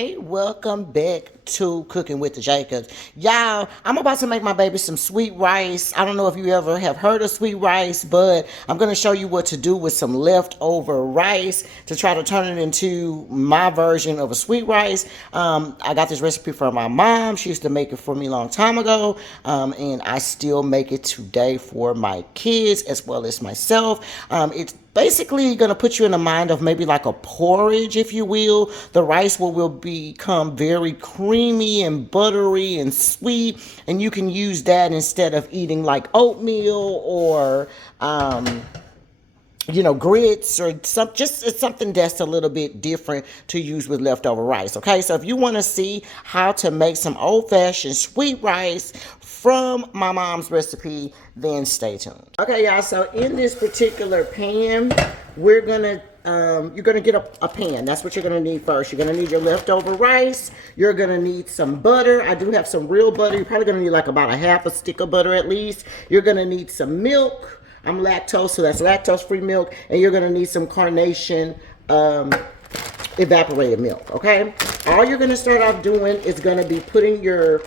Hey, welcome back to Cooking with the Jacobs. Y'all, I'm about to make my baby some sweet rice. I don't know if you ever have heard of sweet rice, but I'm going to show you what to do with some leftover rice to try to turn it into my version of a sweet rice. I got this recipe from my mom. She used to make it for me a long time ago, and I still make it today for my kids as well as myself. It's basically going to put you in the mind of maybe like a porridge, if you will. The rice will become very creamy and buttery and sweet, and you can use that instead of eating like oatmeal or grits or it's something that's a little bit different to use with leftover rice. Okay, so if you want to see how to make some old-fashioned sweet rice from my mom's recipe, then stay tuned. Okay, y'all, so in this particular pan, you're gonna get a pan. That's what you're gonna need first. You're gonna need your leftover rice. You're gonna need some butter. I do have some real butter. You're probably gonna need like about a half a stick of butter at least. You're gonna need some milk. I'm lactose, so that's lactose-free milk. And you're going to need some Carnation evaporated milk, okay? All you're going to start off doing is going to be putting your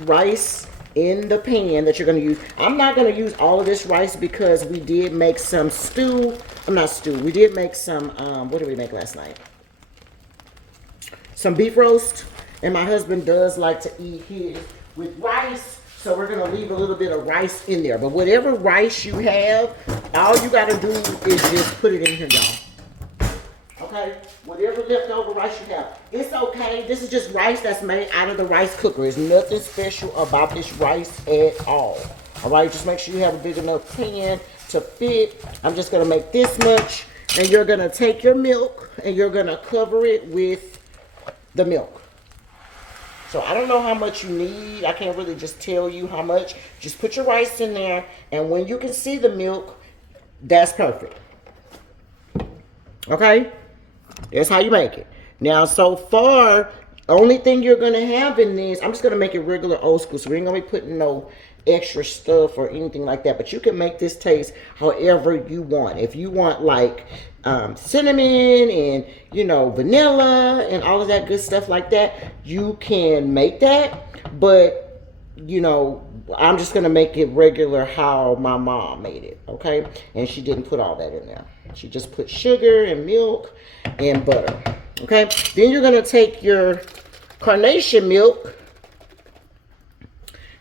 rice in the pan that you're going to use. I'm not going to use all of this rice because we did make some stew. Not stew. We did make some, what did we make last night? Some beef roast. And my husband does like to eat his with rice. So we're going to leave a little bit of rice in there. But whatever rice you have, all you got to do is just put it in here, y'all. Okay? Whatever leftover rice you have. It's okay. This is just rice that's made out of the rice cooker. There's nothing special about this rice at all. All right? Just make sure you have a big enough pan to fit. I'm just going to make this much. And you're going to take your milk and you're going to cover it with the milk. So I don't know how much you need. I can't really just tell you how much. Just put your rice in there. And when you can see the milk, that's perfect. Okay? That's how you make it. Now, so far, only thing you're going to have in this, I'm just going to make it regular old school. So we ain't going to be putting no extra stuff or anything like that. But you can make this taste however you want. If you want like cinnamon and vanilla and all of that good stuff like that, you can make that. But I'm just gonna make it regular how my mom made it, okay? And she didn't put all that in there. She just put sugar and milk and butter, okay? Then you're gonna take your Carnation milk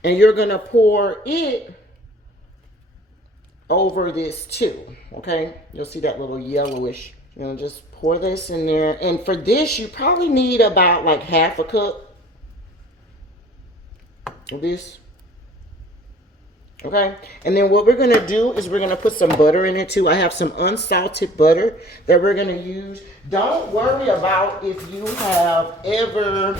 and you're gonna pour it over this too, okay? You'll see that little yellowish. You're gonna just pour this in there. And for this, you probably need about like half a cup of this. Okay? And then what we're gonna do is we're gonna put some butter in it too. I have some unsalted butter that we're gonna use. Don't worry about if you have ever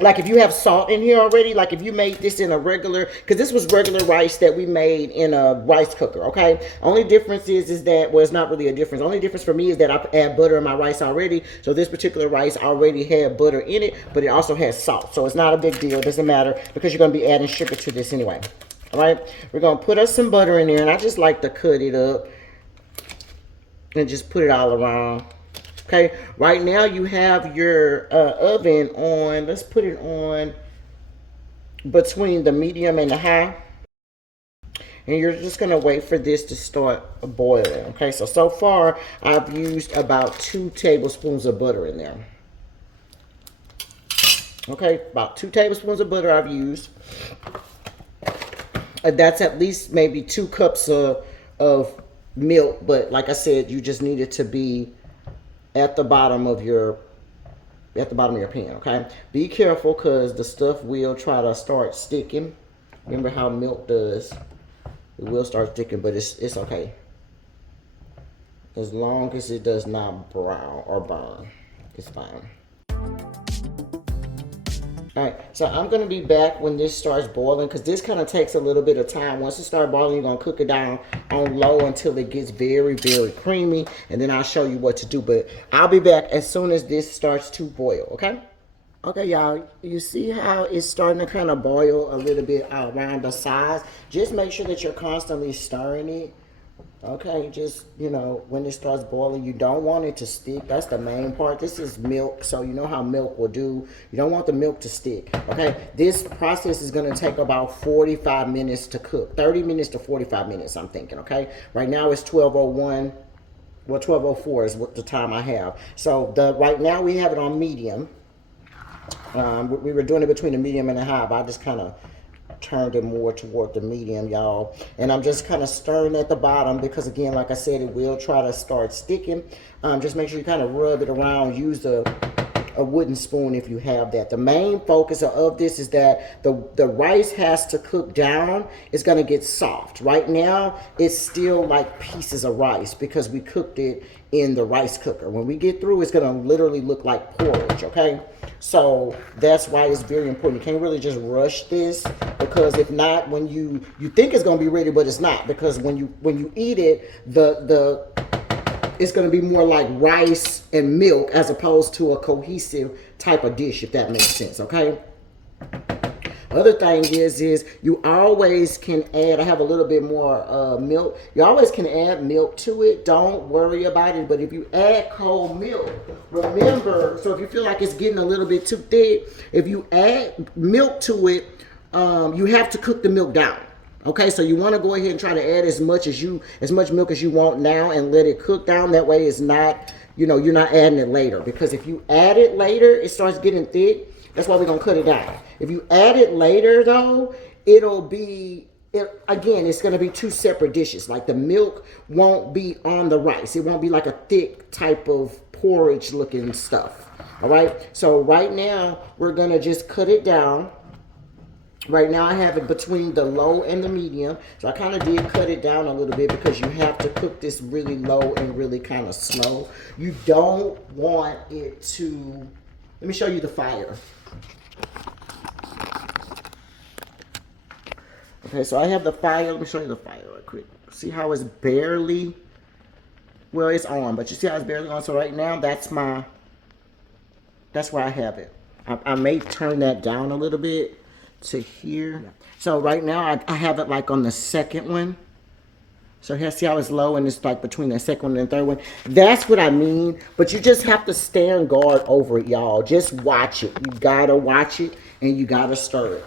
like if you have salt in here already, like if you made this in a regular, because this was regular rice that we made in a rice cooker, okay? Only difference is that, well, it's not really a difference. Only difference for me is that I add butter in my rice already. So this particular rice already had butter in it, but it also has salt. So it's not a big deal. It doesn't matter because you're going to be adding sugar to this anyway. All right? We're going to put us some butter in there, and I just like to cut it up and just put it all around. Okay, right now you have your oven on. Let's put it on between the medium and the high. And you're just going to wait for this to start boiling. Okay, so far I've used about 2 tablespoons of butter in there. Okay, about 2 tablespoons of butter I've used. That's at least maybe 2 cups of milk. But like I said, you just need it to be at the bottom of your pan, okay? Be careful because the stuff will try to start sticking. Remember how milk does. It will start sticking, but it's okay. As long as it does not brown or burn, it's fine. All right, so I'm going to be back when this starts boiling because this kind of takes a little bit of time. Once it starts boiling, you're going to cook it down on low until it gets very, very creamy, and then I'll show you what to do. But I'll be back as soon as this starts to boil, okay? Okay, y'all, you see how it's starting to kind of boil a little bit around the sides? Just make sure that you're constantly stirring it Okay, just, you know, when it starts boiling, you don't want it to stick. That's the main part. This is milk, so you know how milk will do. You don't want the milk to stick, okay? This process is going to take about 45 minutes to cook. 30 minutes to 45 minutes, I'm thinking, okay? Right now it's 12:01. Well, 12:04 is what the time I have. So right now we have it on medium. We were doing it between the medium and the high, but I just kind of turned it more toward the medium, y'all. And I'm just kind of stirring at the bottom because, again, like I said, it will try to start sticking. Just make sure you kind of rub it around. Use a wooden spoon if you have that. The main focus of this is that the rice has to cook down. It's going to get soft. Right now, it's still like pieces of rice because we cooked it in the rice cooker. When we get through, it's going to literally look like porridge, okay? So that's why it's very important. You can't really just rush this, because if not, when you think it's going to be ready, but it's not, because when you eat it, it's going to be more like rice and milk as opposed to a cohesive type of dish, if that makes sense, okay? Other thing is you always can add, I have a little bit more milk. You always can add milk to it. Don't worry about it. But if you add cold milk, remember, so if you feel like it's getting a little bit too thick, if you add milk to it, you have to cook the milk down. Okay, so you want to go ahead and try to add as much milk as you want now and let it cook down. That way it's not, you know, you're not adding it later. Because if you add it later, it starts getting thick. That's why we're going to cut it down. If you add it later, though, again, it's going to be two separate dishes. Like the milk won't be on the rice. It won't be like a thick type of porridge looking stuff. All right. So right now, we're going to just cut it down. Right now I have it between the low and the medium. So I kind of did cut it down a little bit because you have to cook this really low and really kind of slow. You don't want it to... Let me show you the fire. Okay, so I have the fire. Let me show you the fire real quick. See how it's barely... Well, it's on, but you see how it's barely on? So right now, that's where I have it. I may turn that down a little bit to here. Yeah. So right now I have it like on the second one. So here, see how it's low and it's like between the second one and the third one. That's what I mean. But you just have to stand guard over it, y'all. Just watch it. You gotta watch it and you gotta stir it.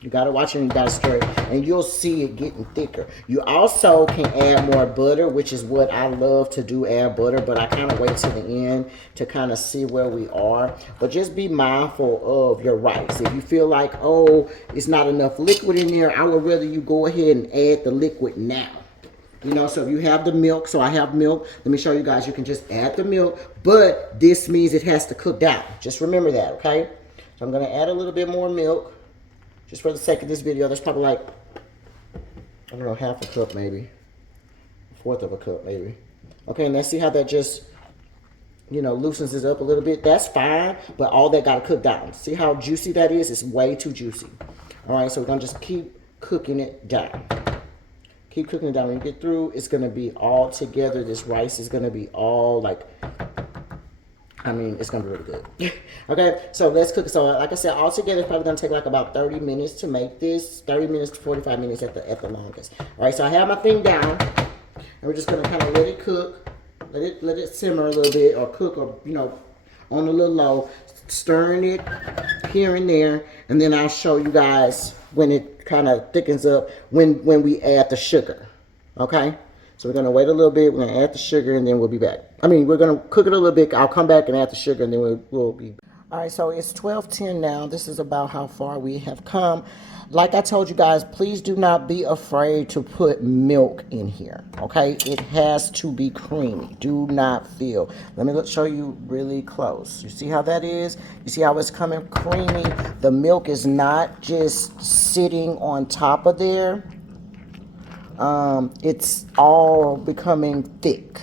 You gotta watch it and you gotta stir it, and you'll see it getting thicker. You also can add more butter, which is what I love to do, add butter, but I kind of wait to the end to kind of see where we are. But just be mindful of your rice. If you feel like, oh, it's not enough liquid in there, I would rather you go ahead and add the liquid now. You know, so if you have the milk, so I have milk. Let me show you guys, you can just add the milk, but this means it has to cook down. Just remember that, okay? So I'm gonna add a little bit more milk. Just for the sake of this video, there's probably like, I don't know, half a cup maybe. A fourth of a cup maybe. Okay, and let's see how that just, you know, loosens it up a little bit. That's fine, but all that got to cook down. See how juicy that is? It's way too juicy. All right, so we're going to just keep cooking it down. Keep cooking it down. When you get through, it's going to be all together. This rice is going to be all like... I mean, it's going to be really good. Okay, so let's cook. So like I said, all together, it's probably going to take like about 30 minutes to make this. 30 minutes to 45 minutes at the longest. All right, so I have my thing down. And we're just going to kind of let it cook. Let it simmer a little bit or cook, or, you know, on a little low. Stirring it here and there. And then I'll show you guys when it kind of thickens up when we add the sugar. Okay? So we're going to wait a little bit. We're going to add the sugar, and then we'll be back. I mean, we're going to cook it a little bit. I'll come back and add the sugar, and then we'll be back. All right, so it's 12:10 now. This is about how far we have come. Like I told you guys, please do not be afraid to put milk in here, okay? It has to be creamy. Do not feel. Let me show you really close. You see how that is? You see how it's coming creamy? The milk is not just sitting on top of there. It's all becoming thick.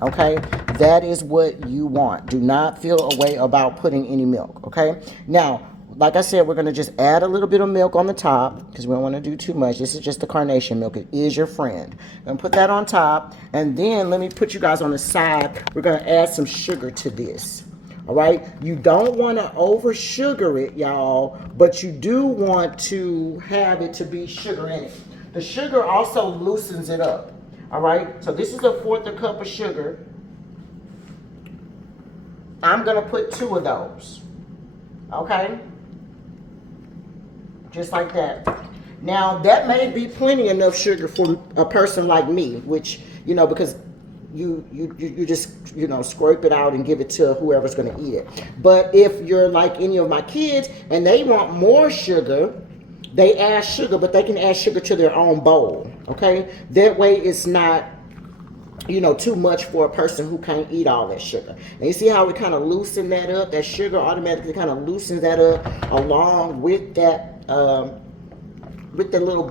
Okay, that is what you want. Do not feel a way about putting any milk. Okay, now, like I said, we're going to just add a little bit of milk on the top because we don't want to do too much. This is just the carnation milk. It is your friend. I'm going to put that on top, and then let me put you guys on the side. We're going to add some sugar to this. All right, you don't want to over sugar it, y'all, but you do want to have it to be sugar in it. The sugar also loosens it up. All right, so this is a 1/4 cup of sugar. I'm gonna put 2 of those. Okay, just like that. Now that may be plenty enough sugar for a person like me, which, you know, because you just, you know, scrape it out and give it to whoever's going to eat it. But if you're like any of my kids and they want more sugar, they add sugar, but they can add sugar to their own bowl. Okay, that way it's not, you know, too much for a person who can't eat all that sugar. And you see how we kind of loosen that up? That sugar automatically kind of loosens that up along with that with the little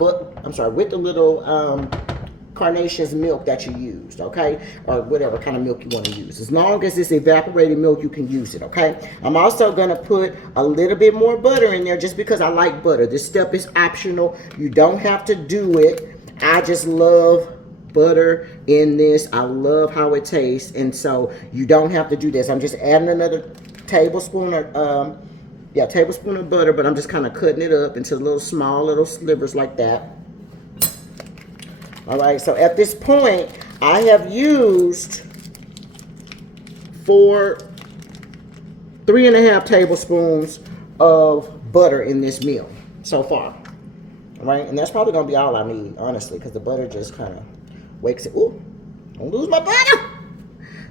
Carnation's milk that you used, okay? Or whatever kind of milk you want to use. As long as it's evaporated milk, you can use it, okay? I'm also going to put a little bit more butter in there just because I like butter. This step is optional. You don't have to do it. I just love butter in this. I love how it tastes, and so you don't have to do this. I'm just adding another tablespoon of tablespoon of butter, but I'm just kind of cutting it up into little small little slivers like that. All right, so at this point, I have used 3.5 tablespoons of butter in this meal so far. All right, and that's probably gonna be all I need, honestly, because the butter just kind of wakes it. Ooh, don't lose my butter.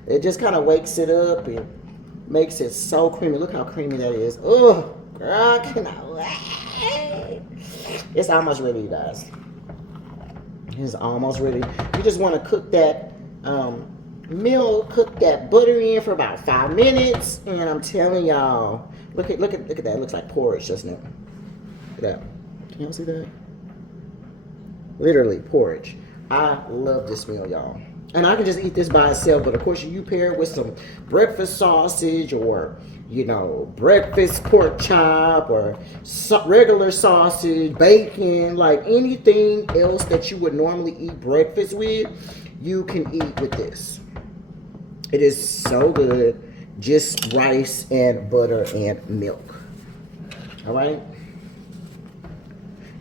It just kind of wakes it up and makes it so creamy. Look how creamy that is. Oh, girl, I cannot wait. It's almost ready, you guys. It's almost ready. You just want to cook that milk, cook that butter in for about 5 minutes, and I'm telling y'all, look at that. It looks like porridge, doesn't it? Look at that. Can y'all see that? Literally porridge. I love this meal, y'all. And I can just eat this by itself, but of course you pair it with some breakfast sausage or, you know, breakfast pork chop or regular sausage, bacon, like anything else that you would normally eat breakfast with, you can eat with this. It is so good. Just rice and butter and milk. All right.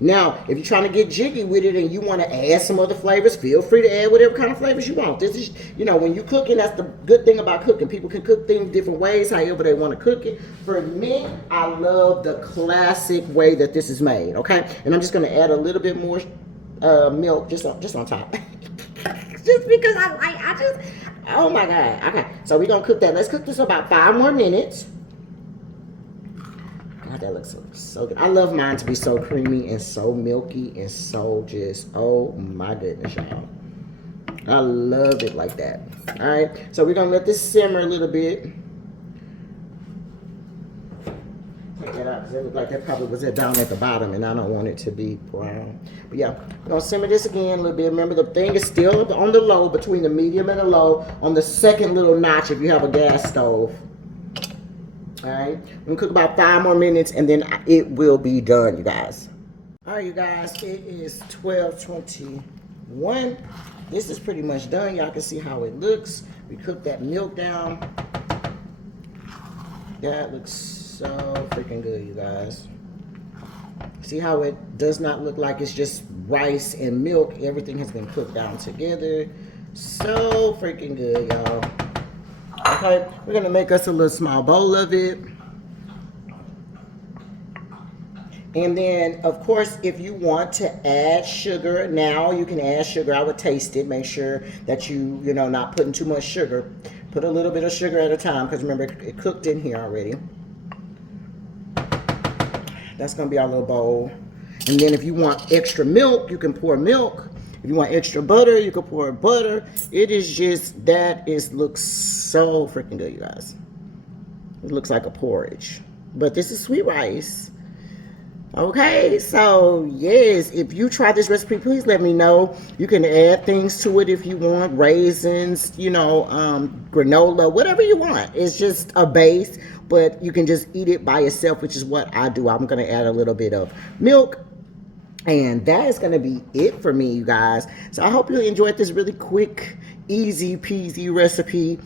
Now, if you're trying to get jiggy with it and you want to add some other flavors, feel free to add whatever kind of flavors you want. This is, you know, when you're cooking, that's the good thing about cooking. People can cook things different ways, however they want to cook it. For me, I love the classic way that this is made, okay? And I'm just going to add a little bit more milk just on top. Just because oh my God. Okay, so we're going to cook that. Let's cook this about 5 more minutes. God, that looks so good. I love mine to be so creamy and so milky and so just, oh my goodness, y'all. I love it like that. All right, so we're going to let this simmer a little bit. Take that out because it looked like that probably was down at the bottom and I don't want it to be brown. But yeah, we're going to simmer this again a little bit. Remember, the thing is still on the low, between the medium and the low, on the second little notch if you have a gas stove. All right, we're gonna cook about 5 more minutes and then it will be done, you guys. All right, you guys, it is 12:21. This is pretty much done. Y'all can see how it looks. We cooked that milk down. That looks so freaking good, you guys. See how it does not look like it's just rice and milk. Everything has been cooked down together. So freaking good, y'all. Okay, we're gonna make us a little small bowl of it. And then, of course, if you want to add sugar, now you can add sugar. I would taste it, make sure that you know, not putting too much sugar. Put a little bit of sugar at a time, because remember, it cooked in here already. That's gonna be our little bowl. And then if you want extra milk, you can pour milk. If you want extra butter, you can pour butter. It is just, looks so freaking good, you guys. It looks like a porridge. But this is sweet rice. Okay, so yes, if you try this recipe, please let me know. You can add things to it if you want. Raisins, you know, granola, whatever you want. It's just a base, but you can just eat it by itself, which is what I do. I'm going to add a little bit of milk. And that is going to be it for me, you guys. So I hope you enjoyed this really quick, easy peasy recipe.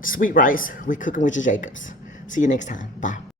Sweet rice with Cooking with the Jacobs. See you next time. Bye.